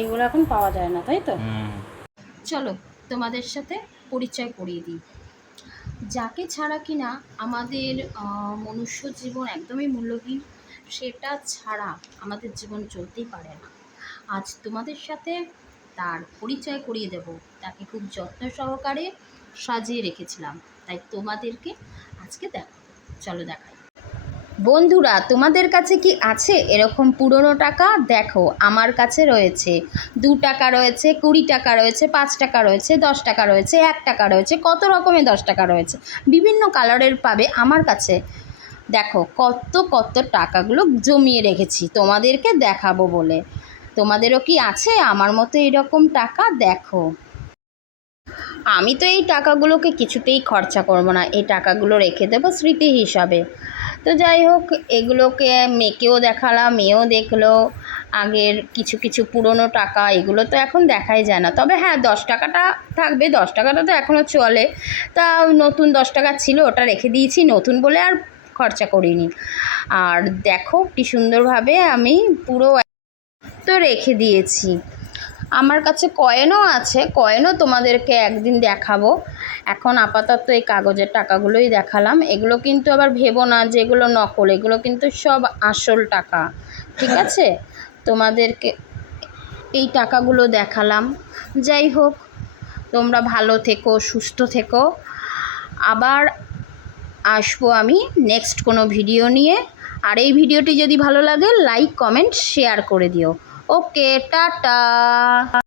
এগুলো এখন পাওয়া যায় না, তাই তো? চলো তোমাদের সাথে পরিচয় করিয়ে দিই। যাকে ছাড়া কিনা আমাদের মনুষ্য জীবন একদমই মূল্যহীন, সেটা ছাড়া আমাদের জীবন চলতেই পারে না। আজ তোমাদের সাথে তার পরিচয় করিয়ে দেব। তাকে খুব যত্ন সহকারে সাজিয়ে রেখেছিলাম, তাই তোমাদেরকে আজকে দেখাবো। চলো দেখাই। বন্ধুরা, তোমাদের কাছে কি আছে এরকম পুরনো টাকা? দেখো, আমার কাছে রয়েছে। 2 টাকা রয়েছে, 20 টাকা রয়েছে, 5 টাকা রয়েছে, 10 টাকা রয়েছে, 1 টাকা রয়েছে, কত রকমের 10 টাকা রয়েছে, বিভিন্ন কালারের পাবে আমার কাছে। দেখো কত কত টাকাগুলো জমিয়ে রেখেছি তোমাদেরকে দেখাবো বলে। তোমাদেরও কি আছে আমার মতো এরকম টাকা? দেখো, আমি তো এই টাকাগুলোকে কিছুতেই খরচা করবো না, এই টাকাগুলো রেখে দেবো স্মৃতি হিসাবে। তো যাই হোক, এগুলোকে মেয়েকেও দেখালাম, মেয়েও দেখলো। আগের কিছু কিছু পুরনো টাকা, এগুলো তো এখন দেখাই যায় না, তবে হ্যাঁ 10 টাকাটা থাকবে, 10 টাকাটা তো এখনও চলে। তা নতুন 10 টাকা ছিল, ওটা রেখে দিয়েছি, নতুন বলে আর খরচা করিনি। আর দেখো কি সুন্দরভাবে আমি পুরো তো রেখে দিয়েছি। আমার কাছে কয়েনও আছে, কয়েনও তোমাদেরকে একদিন দেখাবো। এখন আপাতত এই কাগজের টাকাগুলোই দেখালাম। এগুলো কিন্তু আবার ভেবো না যে এগুলো নকল, এগুলো কিন্তু সব আসল টাকা, ঠিক আছে? তোমাদেরকে এই টাকাগুলো দেখালাম। যাই হোক, তোমরা ভালো থেকো, সুস্থ থেকো। আবার আসবো আমি নেক্সট কোনো ভিডিও নিয়ে। আর এই ভিডিওটি যদি ভালো লাগে লাইক কমেন্ট শেয়ার করে দিও। ওকে, টাটা।